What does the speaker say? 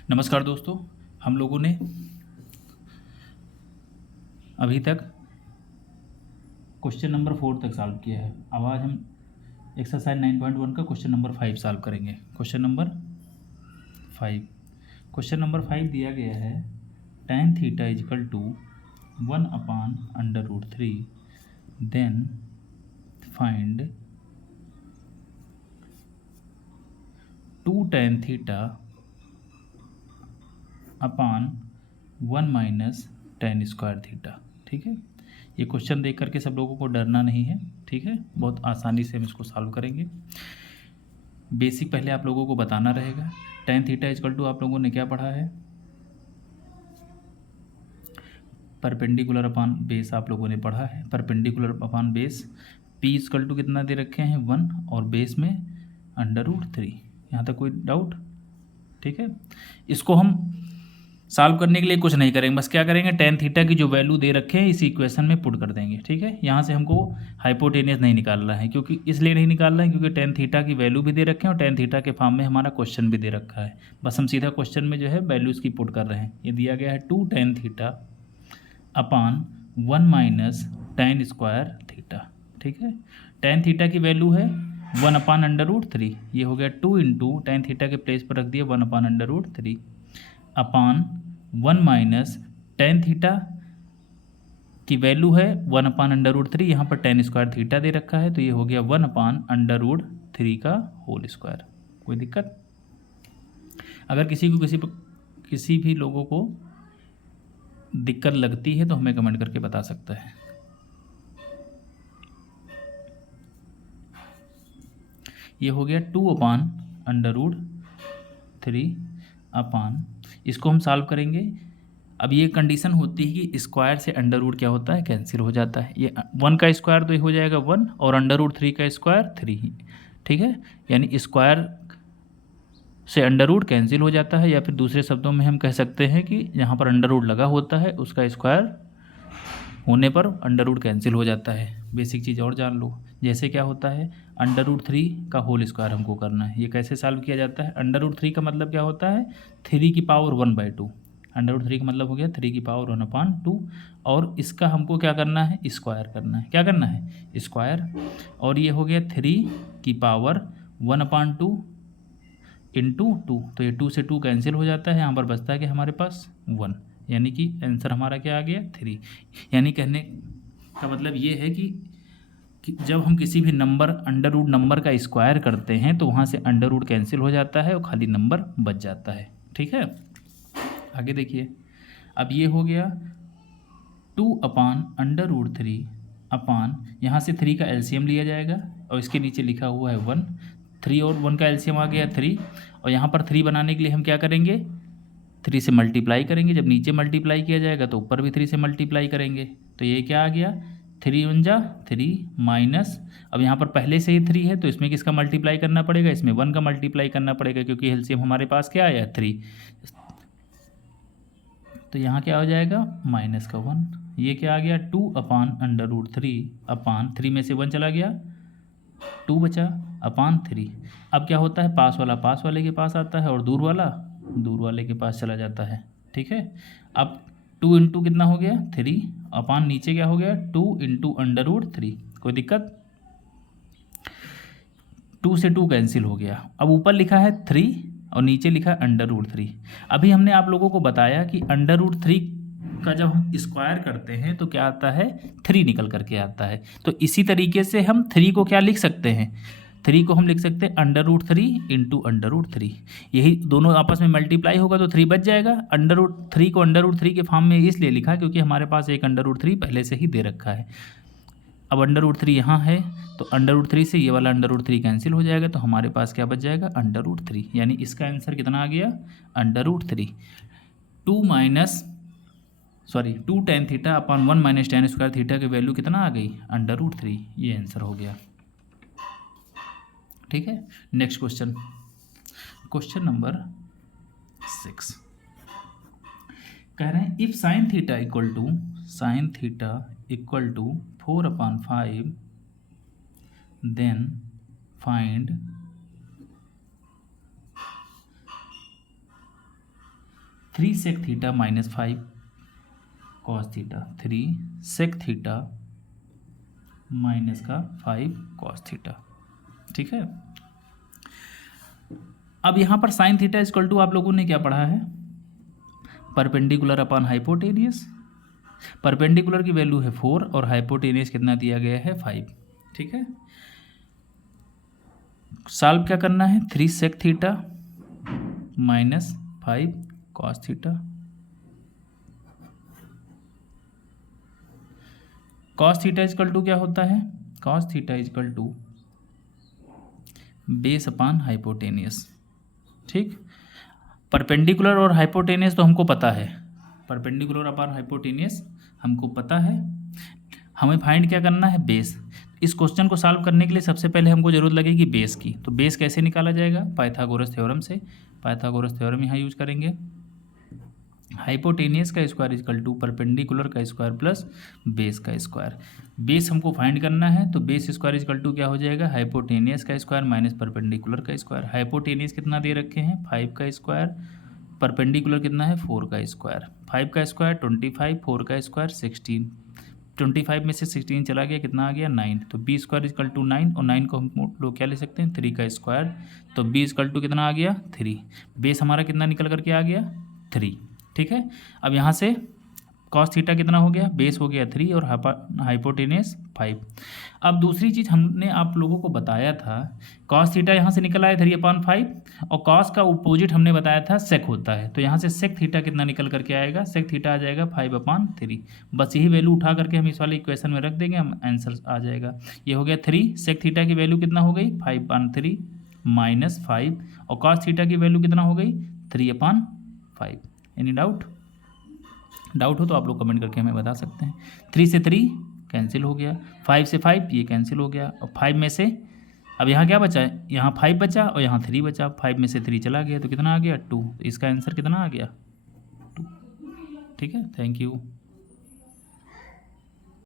नमस्कार दोस्तों, हम लोगों ने अभी तक क्वेश्चन नंबर 4 तक सॉल्व किया है। अब आज हम एक्सरसाइज 9.1 का क्वेश्चन नंबर 5 सॉल्व करेंगे। क्वेश्चन नंबर 5 दिया गया है tan theta is equal to 1/√3 then find 2 tan theta upon 1 minus tan square theta. ठीक है, ये क्वेश्चन देख करके सब लोगों को डरना नहीं है। ठीक है, बहुत आसानी से हम इसको सॉल्व करेंगे। बेसिक पहले आप लोगों को बताना रहेगा। tan थीटा इजकल टू आप लोगों ने क्या पढ़ा है? परपेंडिकुलर अपॉन बेस आप लोगों ने पढ़ा है। Perpendicular upon base p is equal to कितना दे रखे हैं 1 और बेस में √3। यहाँ तक कोई डाउट? ठीक है, इसको हम सॉल्व करने के लिए कुछ नहीं करेंगे, बस क्या करेंगे tan थीटा की जो वैल्यू दे रखे हैं इस इक्वेशन में पुट कर देंगे। ठीक है, यहाँ से हमको हाइपोटेनियस नहीं निकालना है, क्योंकि इसलिए नहीं निकालना है क्योंकि tan थीटा की वैल्यू भी दे रखे हैं और tan थीटा के फॉर्म में हमारा क्वेश्चन भी दे रखा है। बस हम सीधा क्वेश्चन में जो है वैल्यूज़ की पुट कर रहे हैं। ये दिया गया है 2 tan theta upon 1 minus tan square theta. ठीक है, tan थीटा की वैल्यू है 1/√3। ये हो गया 2 इंटू tan थीटा के प्लेस पर रख दिया 1/√3 अपॉन 1 माइनस tan थीटा की वैल्यू है 1/√3। यहाँ पर tan स्क्वायर थीटा दे रखा है, तो ये हो गया 1/√3 का होल स्क्वायर। कोई दिक्कत? अगर किसी भी लोगों को दिक्कत लगती है तो हमें कमेंट करके बता सकता है। ये हो गया 2/√3 अपॉन, इसको हम सॉल्व करेंगे। अब ये कंडीशन होती है कि स्क्वायर से अंडर रूट क्या होता है, कैंसिल हो जाता है। ये 1 का स्क्वायर तो ये हो जाएगा 1 और √3 का स्क्वायर 3। ठीक है, यानी स्क्वायर से अंडर रूट कैंसिल हो जाता है, या फिर दूसरे शब्दों में हम कह सकते हैं कि जहाँ पर अंडर रूट लगा होता है उसका स्क्वायर होने पर अंडर रूट कैंसिल हो जाता है। बेसिक चीज़ और जान लो, जैसे क्या होता है √3 का होल स्क्वायर हमको करना है। ये कैसे सॉल्व किया जाता है? √3 का मतलब क्या होता है 3 की पावर 1/2। √3 का मतलब हो गया 3 की पावर 1/2 और इसका हमको क्या करना है, स्क्वायर करना है। क्या करना है? स्क्वायर। और ये हो गया 3 की पावर 1/2 इंटू 2, तो ये 2 से 2 कैंसिल हो जाता है। यहाँ पर बचता है कि हमारे पास 1, यानी कि आंसर हमारा क्या आ गया 3। यानी कहने का मतलब ये है कि जब हम किसी भी नंबर अंडर रूट नंबर का स्क्वायर करते हैं तो वहाँ से अंडर रूट कैंसिल हो जाता है और खाली नंबर बच जाता है। ठीक है, आगे देखिए। अब ये हो गया 2/√3 अपॉन, यहाँ से 3 का एलसीएम लिया जाएगा और इसके नीचे लिखा हुआ है 1। 3 और 1 का एलसीएम आ गया 3, और यहाँ पर 3 बनाने के लिए हम क्या करेंगे, 3 से मल्टीप्लाई करेंगे। जब नीचे मल्टीप्लाई किया जाएगा तो ऊपर भी 3 से मल्टीप्लाई करेंगे। तो ये क्या आ गया 3 × 3 माइनस, अब यहाँ पर पहले से ही 3 है तो इसमें किसका मल्टीप्लाई करना पड़ेगा, इसमें 1 का मल्टीप्लाई करना पड़ेगा, क्योंकि एलसीएम हमारे पास क्या आया 3। तो यहाँ क्या हो जाएगा माइनस का 1। ये क्या आ गया 2/√3 अपॉन 3 में से 1 चला गया 2 बचा अपॉन 3। अब क्या होता है, पास वाले के पास आता है और दूर वाले के पास चला जाता है। ठीक है, अब 2 इंटू कितना हो गया 3 अपॉन नीचे क्या हो गया 2 इंटू √3। कोई दिक्कत? 2 से 2 कैंसिल हो गया। अब ऊपर लिखा है 3 और नीचे लिखा है √3। अभी हमने आप लोगों को बताया कि √3 का जब हम स्क्वायर करते हैं तो क्या आता है 3 निकल करके आता है। तो इसी तरीके से हम 3 को क्या लिख सकते हैं, 3 को हम लिख सकते हैं √3 इंटू √3। यही दोनों आपस में मल्टीप्लाई होगा तो 3 बच जाएगा। √3 को √3 के फॉर्म में इसलिए लिखा क्योंकि हमारे पास एक √3 पहले से ही दे रखा है। अब √3 यहाँ है तो √3 से ये वाला √3 कैंसिल हो जाएगा, तो हमारे पास क्या बच जाएगा √3। यानी इसका आंसर कितना आ गया √3। 2 tan theta upon 1 minus tan square theta की वैल्यू कितना आ गई √3। ये आंसर हो गया। ठीक है, नेक्स्ट क्वेश्चन नंबर 6 कह रहे हैं if sin theta equal to 4/5 then find 3 sec theta minus 5 cos theta, 3 sec theta minus का 5 कॉस थीटा। ठीक है, अब यहाँ पर साइन थीटा इक्वल टू आप लोगों ने क्या पढ़ा है, परपेंडिकुलर अपॉन हाइपोटेनियस। परपेंडिकुलर की वैल्यू है 4 और हाइपोटेनियस कितना दिया गया है 5। ठीक है, सॉल्व क्या करना है, 3 sec theta minus 5 cos theta. Cos theta equal to क्या होता है, cos theta equal to base upon hypotenuse. ठीक, परपेंडिकुलर और हाइपोटेनियस तो हमको पता है, परपेंडिकुलर अपॉन हाइपोटेनियस हमको पता है, हमें फाइंड क्या करना है, बेस। इस क्वेश्चन को सॉल्व करने के लिए सबसे पहले हमको जरूरत लगेगी बेस की। तो बेस कैसे निकाला जाएगा, पाइथागोरस थ्योरम से। पाइथागोरस थ्योरम यहाँ यूज करेंगे। हाइपोटेनियस का स्क्वायर इक्वल टू परपेंडिकुलर का स्क्वायर प्लस बेस का स्क्वायर। बेस हमको फाइंड करना है, तो बेस स्क्वायर इक्वल टू क्या हो जाएगा, हाइपोटेनियस का स्क्वायर माइनस परपेंडिकुलर का स्क्वायर। हाइपोटेनियस कितना दे रखे हैं 5 का स्क्वायर, परपेंडिकुलर कितना है 4 का स्क्वायर। 5 का स्क्वायर 25, 4 का स्क्वायर 16, 25 में से 16 चला गया, कितना आ गया 9। तो बी स्क्वायर इक्वल टू 9, और 9 को हम लोग क्या ले सकते हैं 3 का स्क्वायर। तो बी इक्वल टू कितना आ गया 3। बेस हमारा कितना निकल करके आ गया 3। ठीक है, अब यहाँ से कॉस थीटा कितना हो गया, बेस हो गया 3 और हाइपोटेनियस 5। अब दूसरी चीज़ हमने आप लोगों को बताया था, कॉस थीटा यहाँ से निकल आया 3/5, और कॉस का अपोजिट हमने बताया था सेक होता है। तो यहाँ से सेक थीटा कितना निकल करके आएगा, सेक थीटा आ जाएगा 5/3। बस यही वैल्यू उठा करके हम इस वाले इक्वेशन में रख देंगे, हम आंसर आ जाएगा। ये हो गया 3, सेक थीटा की वैल्यू कितना हो गई 5/3 माइनस 5, और कॉस थीटा की वैल्यू कितना हो गई 3/5। एनी डाउट हो तो आप लोग कमेंट करके हमें बता सकते हैं। 3 से 3 कैंसिल हो गया, 5 से 5 ये कैंसिल हो गया, और 5 में से अब यहाँ क्या बचा है, यहाँ 5 बचा और यहाँ 3 बचा। 5 में से 3 चला गया तो कितना आ गया 2। इसका आंसर कितना आ गया 2। ठीक है, थैंक यू।